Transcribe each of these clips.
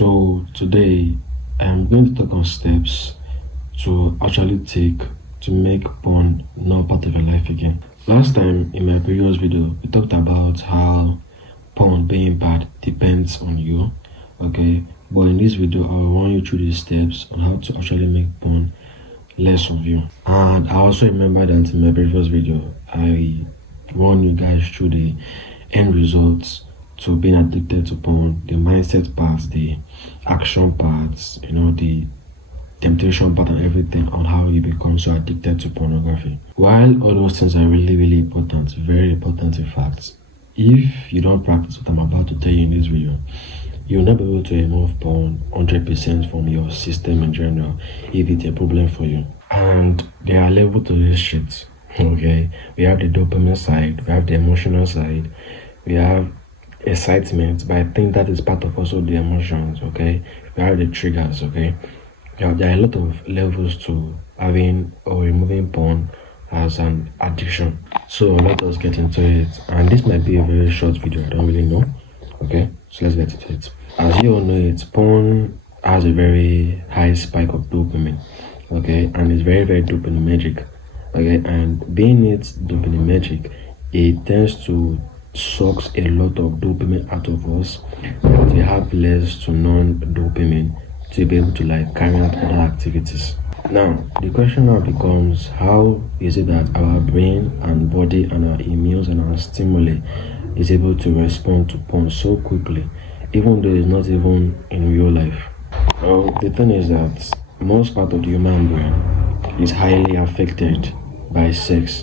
So today I'm going to talk on steps to actually take to make porn not part of your life again. Last time in my previous video, we talked about how porn being bad depends on you. Okay, but in this video, I will run you through these steps on how to actually make porn less of you. And I also remember that in my previous video, I run you guys through the end results to being addicted to porn, the mindset parts, the action parts, the temptation part and everything on how you become so addicted to pornography. While all those things are really, really important, very important in fact, if you don't practice what I'm about to tell you in this video, you'll not be able to remove porn 100% from your system in general if it's a problem for you. And there are levels to this shit. Okay, we have the dopamine side, we have the emotional side, we have excitement, but I think that is part of also the emotions. Okay, we have the triggers. Okay, there are a lot of levels to having or removing porn as an addiction. So let us get into it, and this might be a very short video, I don't really know. Okay, so let's get into it. As you all know, porn has a very high spike of dopamine. Okay, and it's very, very dopaminergic. Okay, and being it dopaminergic, it tends to sucks a lot of dopamine out of us, but we have less to non-dopamine to be able to carry out other activities. Now the question now becomes, how is it that our brain and body and our immune and our stimuli is able to respond to porn so quickly, even though it's not even in real life? Well, the thing is that most part of the human brain is highly affected by sex,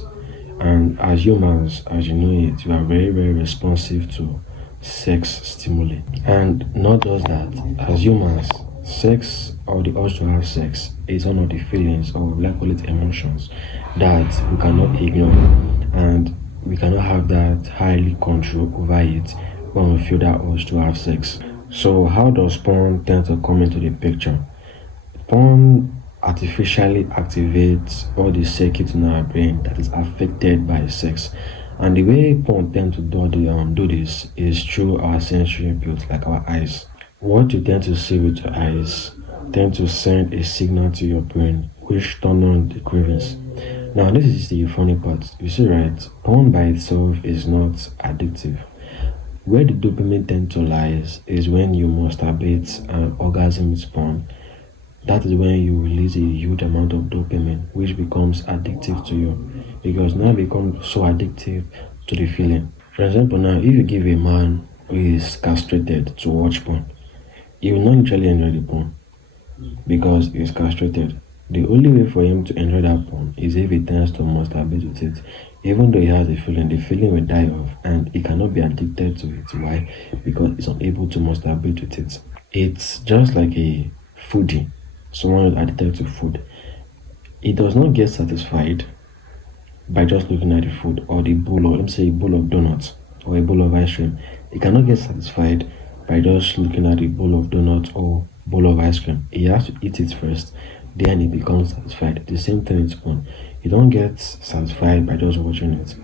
and as humans, as you know it, we are very, very responsive to sex stimuli. And not just that, as humans, sex or the urge to have sex is one of the feelings, or let's call it emotions, that we cannot ignore, and we cannot have that highly control over it when we feel that urge to have sex. So how does porn tend to come into the picture? Porn artificially activates all the circuits in our brain that is affected by sex, and the way porn tend to do this is through our sensory inputs, like our eyes. What you tend to see with your eyes tend to send a signal to your brain, which turn on the cravings. Now this is the funny part. You see, right, porn by itself is not addictive. Where the dopamine tends to lies is when you masturbate and orgasm with porn. That is when you release a huge amount of dopamine, which becomes addictive to you, because now it becomes so addictive to the feeling. For example, now if you give a man who is castrated to watch porn, he will not actually enjoy the porn because he's castrated. The only way for him to enjoy that porn is if he tends to masturbate with it. Even though he has the feeling will die off, and he cannot be addicted to it. Why? Because he's unable to masturbate with it. It's just like a foodie. Someone who's addicted to food, it does not get satisfied by just looking at the food or the bowl, or let me say a bowl of donuts or a bowl of ice cream. It cannot get satisfied by just looking at a bowl of donuts or bowl of ice cream. He has to eat it first, then he becomes satisfied. The same thing with porn. You don't get satisfied by just watching it.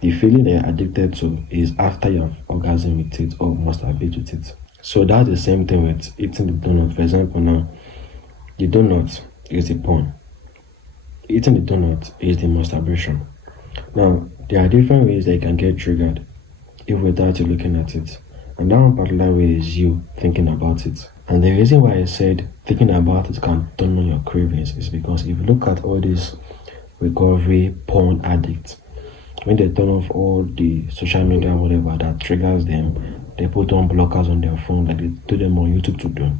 The feeling that you're addicted to is after you have orgasm with it or masturbate with it. So that's the same thing with eating the donut. For example, now the donut is the porn. Eating the donut is the masturbation. Now, there are different ways that you can get triggered if without you looking at it. And that one particular way is you thinking about it. And the reason why I said thinking about it can turn on your cravings is because if you look at all these recovery porn addicts, when they turn off all the social media, whatever that triggers them, they put on blockers on their phone like they do them on YouTube to do.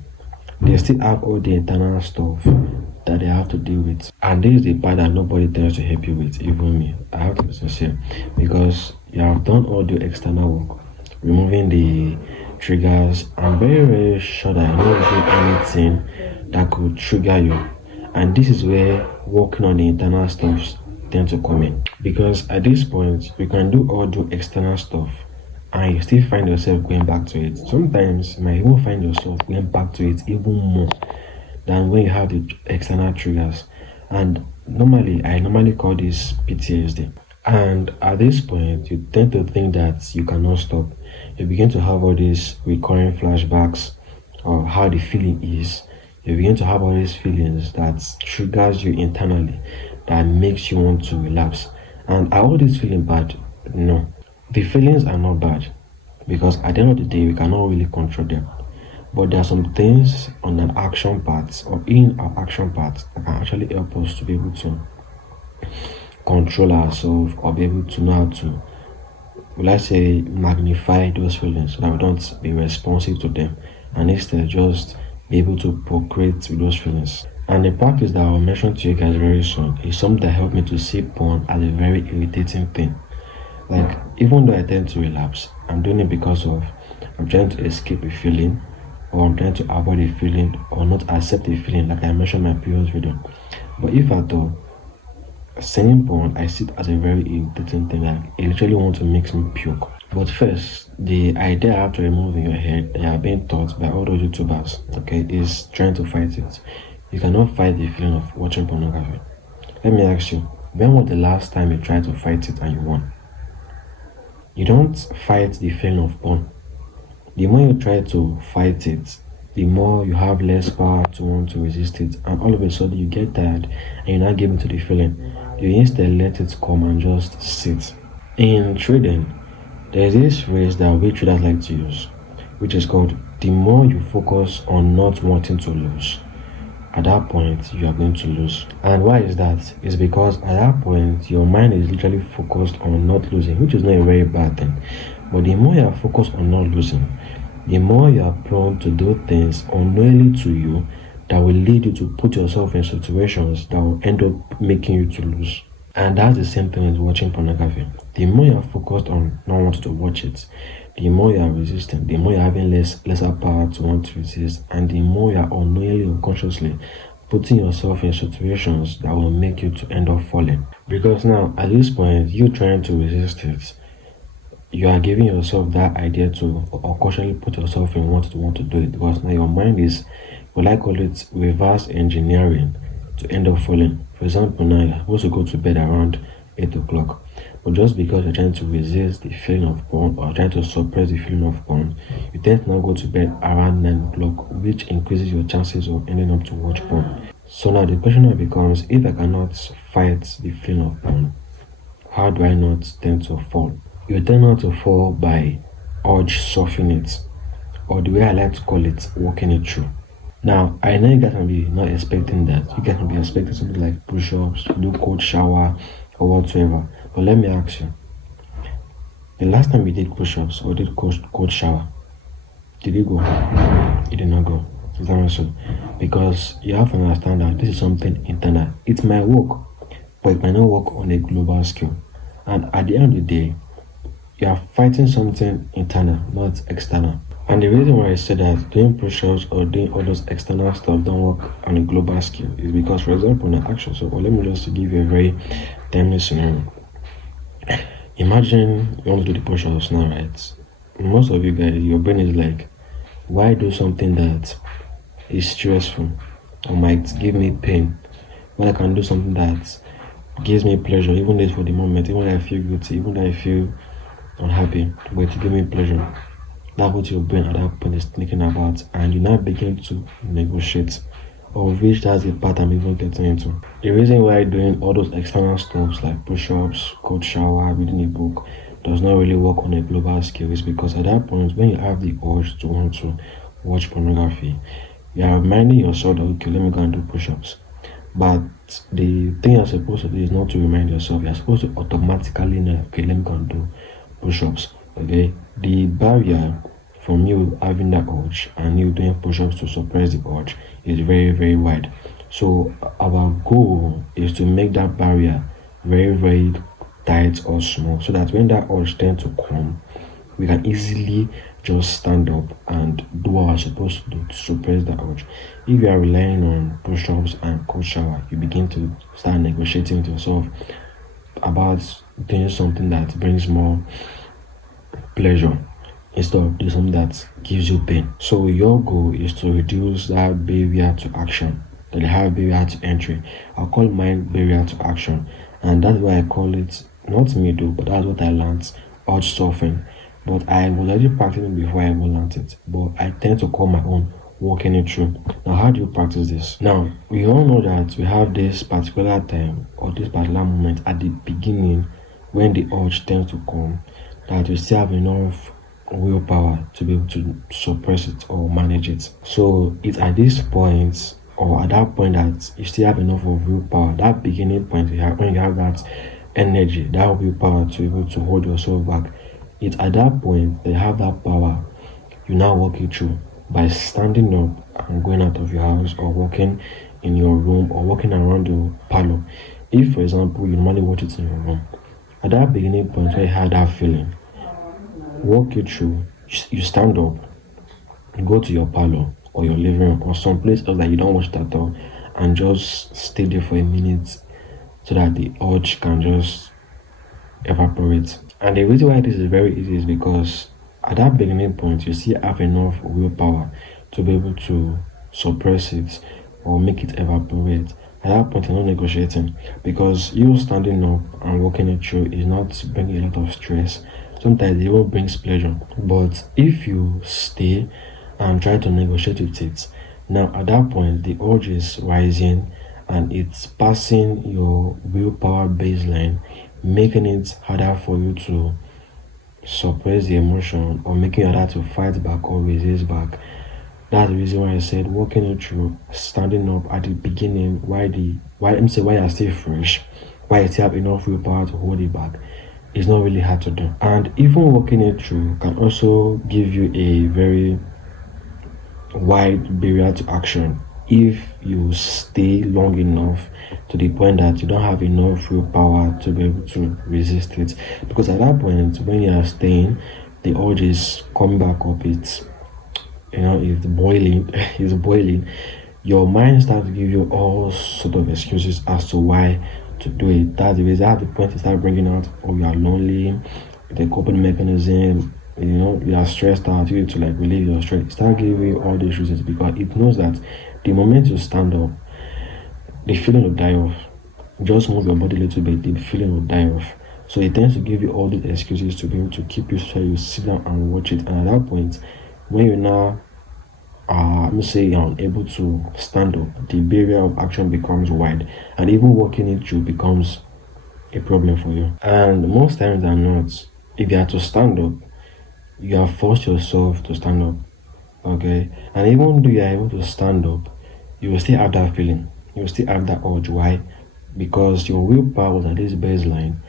They still have all the internal stuff that they have to deal with. And this is the part that nobody tries to help you with, even me. I have to be sincere, because you have done all the external work, removing the triggers. I'm very, very sure that I know anything that could trigger you. And this is where working on the internal stuff tend to come in. Because at this point, you can do all the external stuff and you still find yourself going back to it. Sometimes you might even find yourself going back to it even more than when you have the external triggers. And I normally call this PTSD. And at this point, you tend to think that you cannot stop. You begin to have all these recurring flashbacks or how the feeling is, you begin to have all these feelings that triggers you internally, that makes you want to relapse. And are all these feeling bad? No. The feelings are not bad, because at the end of the day, we cannot really control them. But there are some things on an action part or in our action part that can actually help us to be able to control ourselves, or be able to know how to, let's say, magnify those feelings so that we don't be responsive to them, and instead just be able to procreate with those feelings. And the practice that I'll mention to you guys very soon is something that helped me to see porn as a very irritating thing. Like, even though I tend to relapse, I'm doing it because of I'm trying to escape a feeling, or I'm trying to avoid a feeling, or not accept a feeling, like I mentioned in my previous video. But if at all, seeing porn, I see it as a very irritating thing. Like, it literally wants to make me puke. But first, the idea I have to remove in your head that you are being taught by all those YouTubers, okay, is trying to fight it. You cannot fight the feeling of watching pornography. Let me ask you, when was the last time you tried to fight it and you won? You don't fight the feeling of porn. The more you try to fight it, the more you have less power to want to resist it, and all of a sudden you get tired and you're not giving to the feeling. You instead let it come and just sit. In trading, there's this phrase that we traders like to use, which is called, the more you focus on not wanting to lose, at that point you are going to lose. And why is that? It's because at that point your mind is literally focused on not losing, which is not a very bad thing. But the more you are focused on not losing, the more you are prone to do things unknowingly to you that will lead you to put yourself in situations that will end up making you to lose. And that's the same thing as watching pornography. The more you are focused on not wanting to watch it, the more you are resisting, the more you are having lesser power to want to resist, and the more you are unknowingly, unconsciously putting yourself in situations that will make you to end up falling. Because now, at this point, you trying to resist it, you are giving yourself that idea to unconsciously put yourself in what to want to do it, because now your mind is, well, I call it reverse engineering to end up falling. For example, now you're supposed to go to bed around 8 o'clock, but just because you're trying to resist the feeling of porn or trying to suppress the feeling of porn, you tend to now go to bed around 9 o'clock, which increases your chances of ending up to watch porn. So now the question now becomes, if I cannot fight the feeling of porn, how do I not tend to fall? You tend not to fall by urge surfing it, or the way I like to call it, walking it through. Now, I know you guys can be not expecting that. You guys can be expecting something like push-ups, do cold shower, or whatsoever. But let me ask you, the last time you did push-ups or did cold shower, did it go? It did not go. Is that so? Because you have to understand that this is something internal. It might work, but it might not work on a global scale. And at the end of the day, you are fighting something internal, not external. And the reason why I said that doing push-ups or doing all those external stuff don't work on a global scale is because, for example, in action. So let me just give you a very timely scenario. Imagine you want to do the push-ups now, right? Most of you guys, your brain is like, why do something that is stressful or might give me pain when I can do something that gives me pleasure, even if for the moment, even if I feel guilty, even if I feel unhappy, but to give me pleasure. That's what your brain at that point is thinking about, and you now begin to negotiate, of which that's the part I'm even getting into. The reason why doing all those external stuff like push-ups, cold shower, reading a book does not really work on a global scale is because at that point, when you have the urge to want to watch pornography, you are reminding yourself that, okay, let me go and do push-ups. But the thing you're supposed to do is not to remind yourself. You're supposed to automatically know, okay, let me go and do push-ups. Okay, the barrier from you having that urge and you doing push-ups to suppress the urge is very, very wide. So our goal is to make that barrier very, very tight or small, so that when that urge tends to come, we can easily just stand up and do what we're supposed to do to suppress the urge. If you are relying on push-ups and cold shower, you begin to start negotiating with yourself about doing something that brings more pleasure instead of doing something that gives you pain. So your goal is to reduce that barrier to action, that they have barrier to entry. I call mine barrier to action, and that's why I call it, not me though, but that's what I learned, urge surfing. But I was already practicing before I even learned it, but I tend to call my own walking it through. Now, how do you practice this? Now, we all know that we have this particular time or this particular moment at the beginning when the urge tends to come, that we still have enough willpower to be able to suppress it or manage it. So it's at this point or at that point that you still have enough of willpower, that beginning point you have, when you have that energy, that willpower to be able to hold yourself back. It's at that point that you have that power, you now walk it through by standing up and going out of your house or walking in your room or walking around your parlor. If, for example, you normally watch it in your room, at that beginning point where you had that feeling, walk it through, you stand up, you go to your parlor or your living room or someplace else that you don't watch it at all, and just stay there for a minute so that the urge can just evaporate. And the reason why this is very easy is because at that beginning point, you still have enough willpower to be able to suppress it or make it evaporate. At that point, you're not negotiating, because you standing up and walking it through is not bringing a lot of stress. Sometimes it even brings pleasure. But if you stay and try to negotiate with it, now at that point, the urge is rising and it's passing your willpower baseline, making it harder for you to suppress the emotion or making it harder to fight back or resist back. That's the reason why I said walking it through, standing up at the beginning, why you're still fresh, why you still have enough willpower to hold it back, is not really hard to do. And even walking it through can also give you a very wide barrier to action if you stay long enough to the point that you don't have enough willpower to be able to resist it. Because at that point, when you are staying, the urge is coming back up, it's boiling, it's boiling. Your mind starts to give you all sort of excuses as to why to do it. That's the reason. At the point you start bringing out, oh, you are lonely, the coping mechanism, you are stressed out, you need to like relieve your stress. Start giving you all these reasons because it knows that the moment you stand up, the feeling will die off. Just move your body a little bit, the feeling will die off. So it tends to give you all these excuses to be able to keep you so you sit down and watch it. And at that point, when you now you're unable to stand up, the barrier of action becomes wide, and even walking it through becomes a problem for you. And most times than not, if you are to stand up, you have forced yourself to stand up. Okay, and even though you are able to stand up, you will still have that feeling, you will still have that urge. Why? Because your willpower was at this baseline,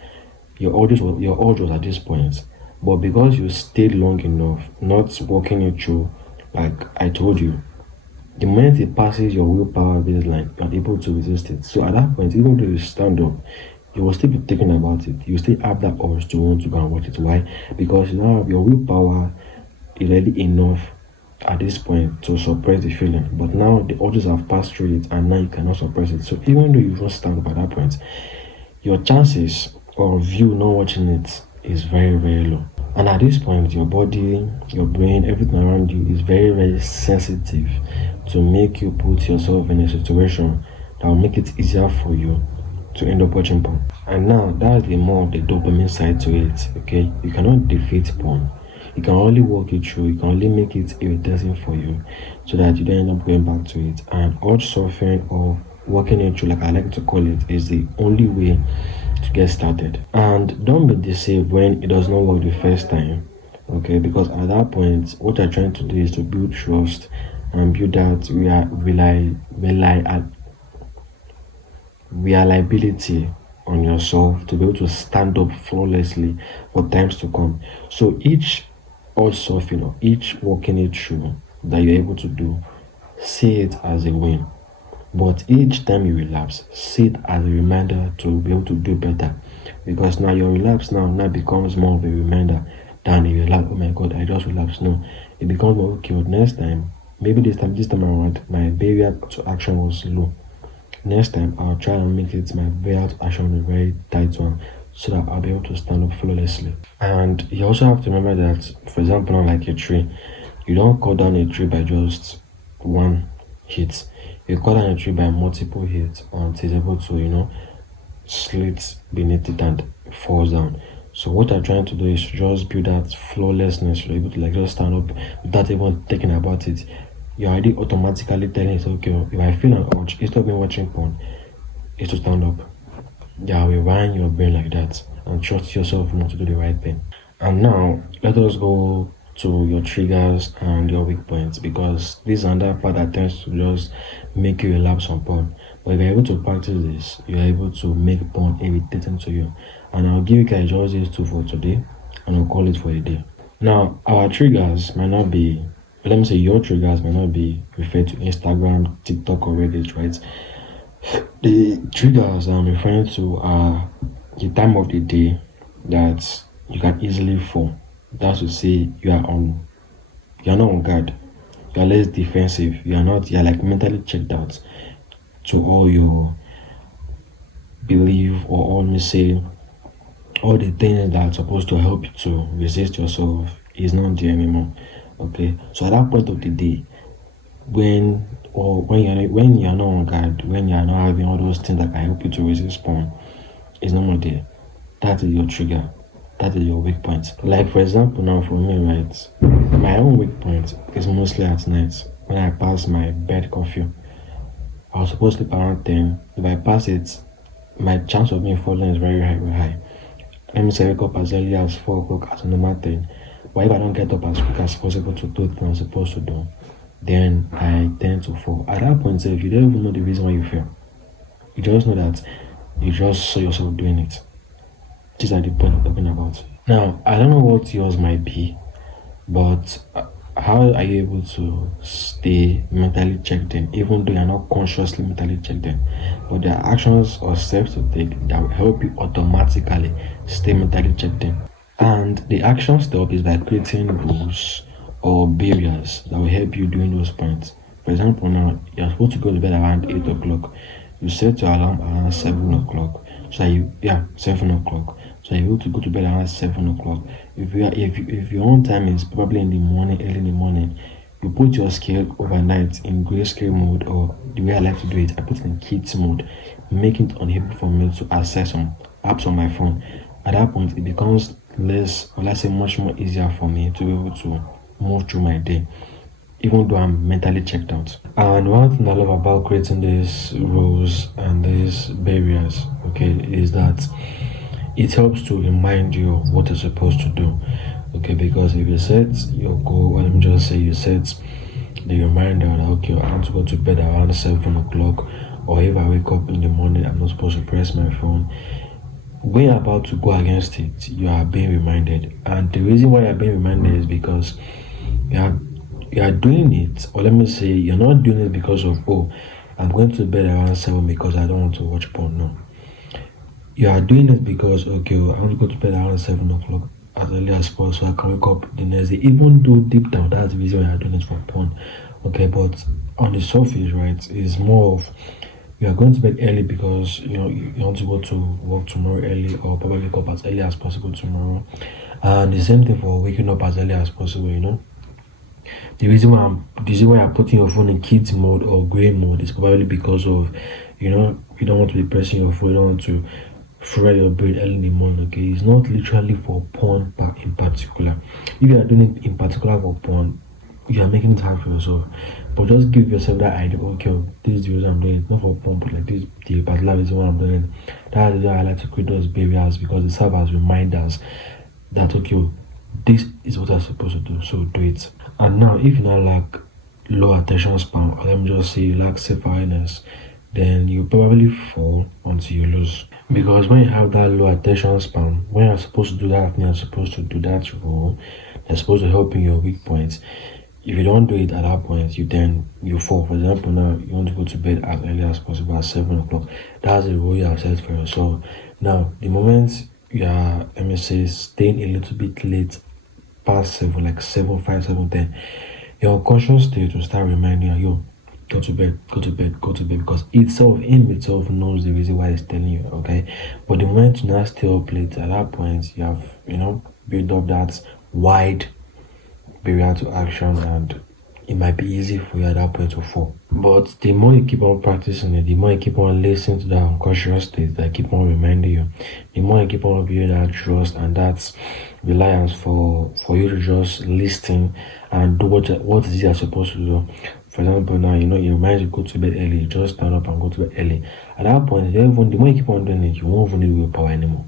your urge was at this point, but because you stayed long enough not walking it through, like I told you, the moment it passes your willpower baseline, you are able to resist it. So at that point, even though you stand up, you will still be thinking about it. You still have that urge to want to go and watch it. Why? Because now your willpower is already enough at this point to suppress the feeling. But now the urges have passed through it and now you cannot suppress it. So even though you don't stand up at that point, your chances of you not watching it is very, very low. And at this point, your body, your brain, everything around you is very, very sensitive to make you put yourself in a situation that will make it easier for you to end up watching porn. And now that's the more of the dopamine side to it. Okay, you cannot defeat porn. You can only walk it through. You can only make it irritating for you so that you don't end up going back to it. And urge suffering or walking it through, like I like to call it, is the only way to get started. And don't be deceived when it does not work the first time. Okay, because at that point, what you're trying to do is to build trust and build that reliability on yourself to be able to stand up flawlessly for times to come. So each also, each walking it through that you're able to do, see it as a win. But each time you relapse, see it as a reminder to be able to do better. Because now your relapse now becomes more of a reminder than a relapse. Oh my God, I just relapsed. No, it becomes more okay. Next time, maybe this time around, my barrier to action was low. Next time, I'll try and make it my barrier to action a very tight one, so that I'll be able to stand up flawlessly. And you also have to remember that, for example, like a tree, you don't cut down a tree by just one hit. You cut down a tree by multiple hits until it's able to, slit beneath it and falls down. So what I'm trying to do is just build that flawlessness. You're able to just stand up without even thinking about it. you're already automatically telling yourself, okay, if I feel an urge, instead of me watching porn, is to stand up. Yeah, rewind your brain like that and trust yourself not to do the right thing. And now let us go to your triggers and your weak points, because this is another part that tends to just make you relapse on porn. But if you're able to practice this, you're able to make porn irritating to you. And I'll give you guys just these two for today, and we'll call it for a day. Now, our triggers might not be, let me say your triggers might not be referred to Instagram, TikTok, or Reddit, right? The triggers I'm referring to are the time of the day that you can easily fall. That's to say you're not on guard, you're less defensive, you're like mentally checked out to all your belief, or all me say all the things that are supposed to help you to resist yourself is not there anymore. Okay. So at that point of the day, when you're not on guard, when you're not having all those things that can help you to resist porn, is no more there. That is your trigger. That is your weak point. Like for example, now for me, right, my own weak point is mostly at night when I pass my bed curfew. I was supposed to sleep around 10. If I pass it, my chance of me falling is very high, very high. Let me say I wake up as early as 4 o'clock as a normal thing. But if I don't get up as quick as possible to do what I'm supposed to do, then I tend to fall. At that point, if you don't even know the reason why you fell, you just know that you just saw yourself doing it. These are the point I'm talking about. Now, I don't know what yours might be, but how are you able to stay mentally checked in, even though you're not consciously mentally checked in? But there are actions or steps to take that will help you automatically stay mentally checked in. And the action step is by creating rules or barriers that will help you during those points. For example, now you're supposed to go to bed around 8 o'clock. You set your alarm around 7 o'clock. 7 o'clock. So you're able to go to bed around 7 o'clock. If your own time is probably in the morning, early in the morning, you put your scale overnight in grayscale mode, or the way I like to do it, I put it in kids mode, making it unable for me to access some apps on my phone. At that point, it becomes less, or let's say much more easier for me to be able to move through my day, even though I'm mentally checked out. And one thing I love about creating these rules and these barriers, okay, is that it helps to remind you of what you're supposed to do. Okay, because if you set your goal, let me just say you set the reminder that okay, I want to go to bed around 7 o'clock, or if I wake up in the morning, I'm not supposed to press my phone. When you're about to go against it, you are being reminded. And the reason why you're being reminded is because you are doing it, or let me say you're not doing it because of I'm going to bed around 7 because I don't want to watch porn. No. You are doing it because okay, I want to go to bed around 7 o'clock as early as possible so I can wake up the next day. Even though deep down that's the reason why you're doing it for porn. Okay, but on the surface, right, is more of you are going to bed early because you want to go to work tomorrow early, or probably wake up as early as possible tomorrow. And the same thing for waking up as early as possible. The reason why I'm putting your phone in kids mode or gray mode is probably because of you don't want to be pressing your phone, you don't want to fry your brain early in the morning. Okay, it's not literally for porn in particular. If you are doing it in particular for porn, you are making it hard for yourself. But just give yourself that idea, okay, this is the reason I'm doing it, not for porn, but like this the particular reason why I'm doing it. That is why I like to create those barriers, because they serve as reminders that okay, this is what I'm supposed to do, so do it. And now if you now lack low attention span, or let me just say you lack self-awareness, then you probably fall until you lose. Because when you have that low attention span, when you're supposed to do that thing, you're supposed to do that role, they're supposed to help in your weak points. If you don't do it at that point, you fall. For example, now you want to go to bed as early as possible at 7 o'clock. That's the rule you have set for yourself. Now, the moment you are, let me say, staying a little bit late, past 7, like 7, 5, 7, 10, your unconscious state will start reminding you, go to bed, go to bed, go to bed, because itself knows the reason why it's telling you, okay? But the moment you now stay up late, at that point, you have, built up that wide barrier to action, and it might be easy for you at that point to fall. But the more you keep on practicing it, the more you keep on listening to that unconscious state that keep on reminding you, the more you keep on building that trust and that reliance for you to just listen and do what is it you're supposed to do. For example, now you know it reminds you to go to bed early, you just stand up and go to bed early. At that point, you don't even, the more you keep on doing it, you won't even need willpower anymore.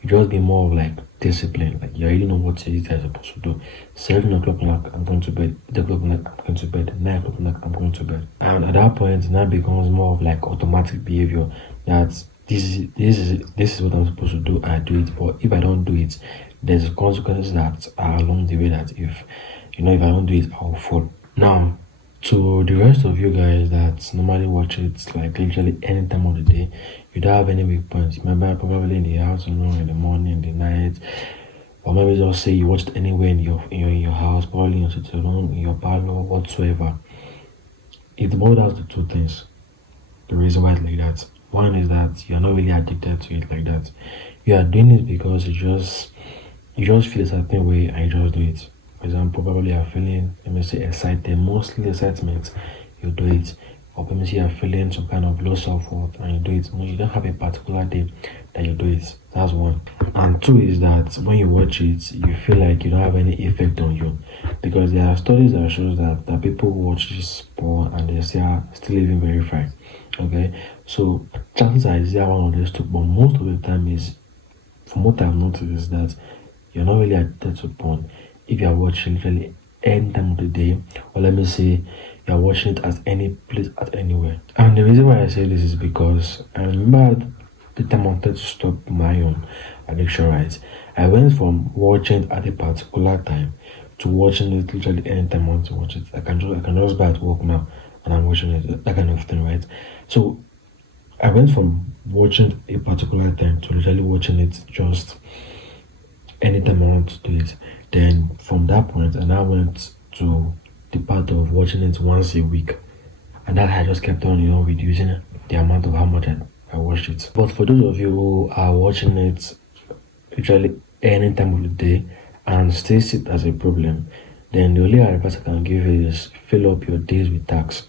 You just be more of like discipline. Like you already know what it is that you're supposed to do. 7 o'clock, I'm going to bed. 8 o'clock, I'm going to bed. 9 o'clock, I'm going to bed. And at that point, it now becomes more of like automatic behavior. That this is what I'm supposed to do. I do it. But if I don't do it, there's consequences that are along the way. That if if I don't do it, I'll fall. Now, to the rest of you guys that normally watch it like literally any time of the day, you don't have any weak points. Remember, probably in the afternoon, in the morning, in the night, or maybe just say you watched anywhere in your house, probably in your sitting room, in your parlor, whatsoever. It boils down to two things. The reason why it's like that. One is that you're not really addicted to it like that. You are doing it because you just feel a certain way and you just do it. For example, probably you're feeling, let me say, excited, mostly excitement, you do it. Or maybe you're feeling some kind of low self-worth and you do it. No, you don't have a particular day that you do it. That's one. And two is that when you watch it, you feel like you don't have any effect on you. Because there are studies that shows that people who watch this porn and they still living very fine. Okay? So chances are it's one of those two, but most of the time is, from what I've noticed, is that you're not really addicted to porn if you're watching literally any time of the day, or let me say you're watching it at any place, at anywhere. And the reason why I say this is because I remember the time I wanted to stop my own addiction, right? I went from watching it at a particular time to watching it literally anytime I want to watch it. I can just be at work now and I'm watching it, that kind of thing, right? So I went from watching a particular time to literally watching it just anytime I want to do it. Then from that point, I now went to the part of watching it once a week, and that I just kept on, reducing the amount of how much I watched it. But for those of you who are watching it literally any time of the day and still see it as a problem, then the only advice I can give is fill up your days with tasks.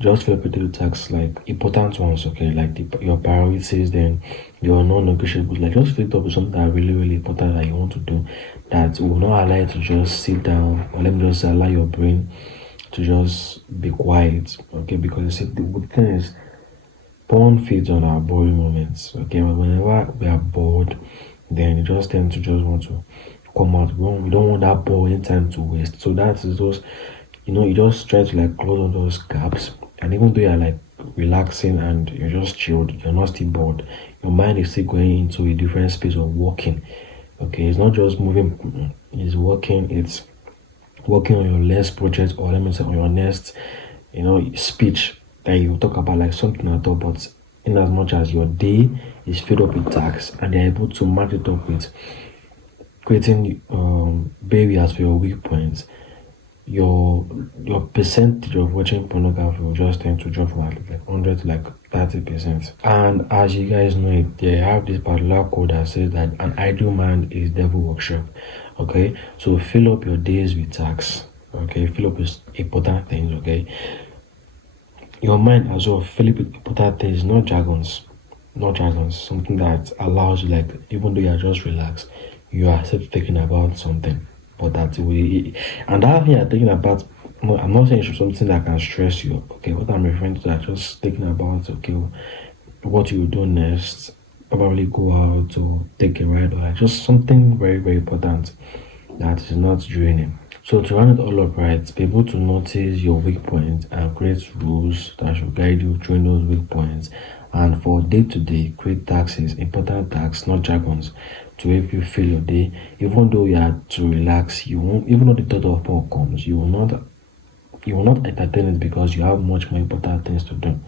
Just fill up your days with tasks, like important ones, okay, like your priorities, then your non-negotiables. Like just fill it up with something that really, really important that you want to do, that will not allow you to just sit down, or let me just say, allow your brain to just be quiet, okay? Because you see, the good thing is, porn feeds on our boring moments, okay? But whenever we are bored, then you just tend to just want to come out. We don't want that boring time to waste. So that is those, you just try to like close all those gaps. And even though you're like relaxing and you're just chilled, you're not still bored. Your mind is still going into a different space of working. Okay, it's not just moving, it's working, it's working on your next project, or let me say on your next, speech that you talk about, like something at all. But in as much as your day is filled up with tasks and they're able to match it up with creating barriers for your weak points, your percentage of watching pornography will just tend to drop from like 100 to like 30%. And as you guys know it, they have this particular code that says that an idle mind is devil workshop. Okay, so fill up your days with tasks. Okay, fill up with important things. Okay, your mind as well, fill it with important things, not jargons. Something that allows you, like, even though you are just relaxed, you are still thinking about something. But that way, and that thing you're thinking about, no, I'm not saying it's something that can stress you. Okay, what I'm referring to that, just thinking about, okay, what you will do next, probably go out or take a ride, or like just something very, very important that is not draining. So to run it all up right, be able to notice your weak points and create rules that should guide you through those weak points. And for day-to-day, create taxes, important tasks, not jargons, to help you fill your day. Even though you are to relax, you won't, even though the thought of porn comes, you will not entertain it, because you have much more important things to do.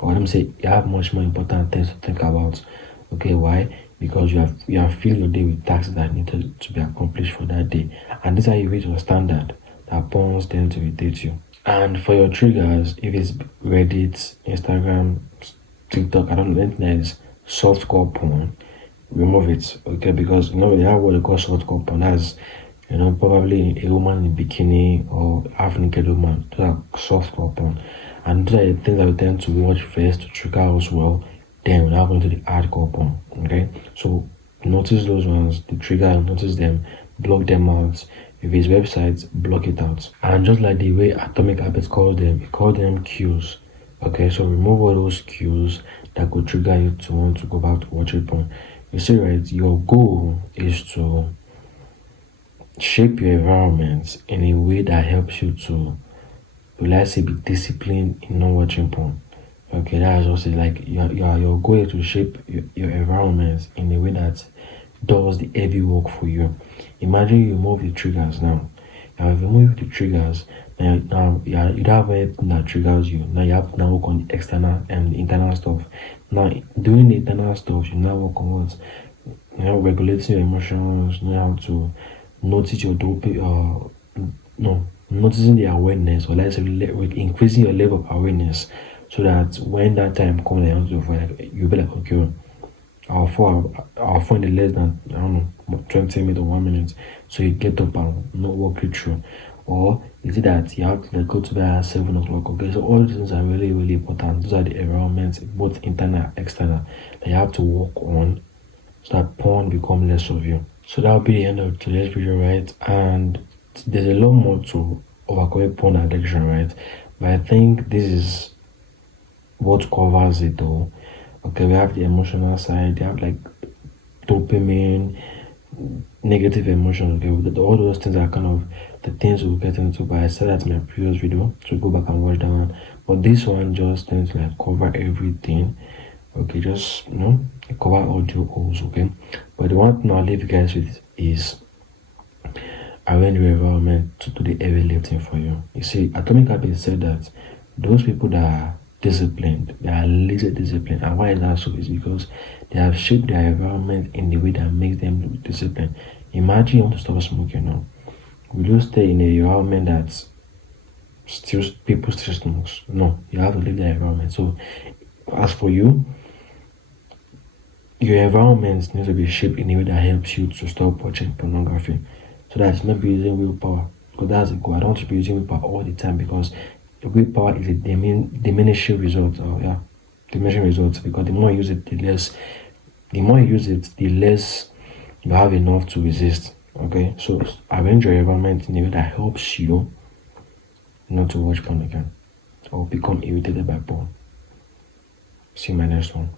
Or let me say, you have much more important things to think about. Okay, why? Because you have filled your day with tasks that need to be accomplished for that day. And these are you reach your standard, that porns tend to irritate you. And for your triggers, if it's Reddit, Instagram, TikTok, I don't know, anything that is softcore porn, remove it, okay? Because they have what they call softcore porn. That's probably a woman in bikini or half naked woman. Those are softcore porn, and those are the things that we tend to watch first to trigger us well. Then we're now going to the hardcore porn. Okay, so notice those ones, the trigger, notice them, block them out. If it's websites, block it out. And just like the way Atomic Habits calls them, it calls them cues. Okay, so remove all those cues that could trigger you to want to go back to watching porn. You see, right? Your goal is to shape your environment in a way that helps you to, let's say, be disciplined in not watching porn. Okay, that's also like your goal is to shape your environment in a way that does the heavy work for you. Imagine you move the triggers now. Now, if you move the triggers, you don't have anything that triggers you. Now you have to now work on the external and the internal stuff. Now, doing the internal stuff, you now work on what? Regulating your emotions, you know how to notice your dopamine, no, noticing the awareness, or let's say increasing your level of awareness, so that when that time comes, you'll be like, okay, I'll find it less than, I don't know, 20 minutes or 1 minute. So you get up and not walk it through. Or is it that you have to like, go to bed at 7 o'clock? Okay, so all these things are really, really important. Those are the environments, both internal and external, that you have to work on so that porn become less of you. So that'll be the end of today's video, right? And there's a lot more to overcoming porn addiction, right? But I think this is what covers it all. Okay, we have the emotional side, they have like dopamine, negative emotions. Okay, all those things are kind of the things we'll get into. But I said that in my previous video, so go back and watch that one. But this one just tends to like cover everything. Okay, just cover all your holes. Okay, but the one thing I'll leave you guys with is arrange your environment to do the heavy lifting for you. You see, Atomic Habits said that those people that are disciplined, they are lazy disciplined. And why is that so? Is because they have shaped their environment in the way that makes them disciplined. Imagine you want to stop smoking now. Will you stay in an environment that still people still smokes? No, you have to leave the environment. So as for you, your environment needs to be shaped in a way that helps you to stop watching pornography. So that it's not be using willpower. Because that's a goal. I don't want to be using willpower all the time, because the willpower is a diminishing result. Diminishing results, because the more you use it, the less the less you have enough to resist. Okay, so arrange your environment in a way that helps you not to watch porn again or become irritated by porn. See you in my next one.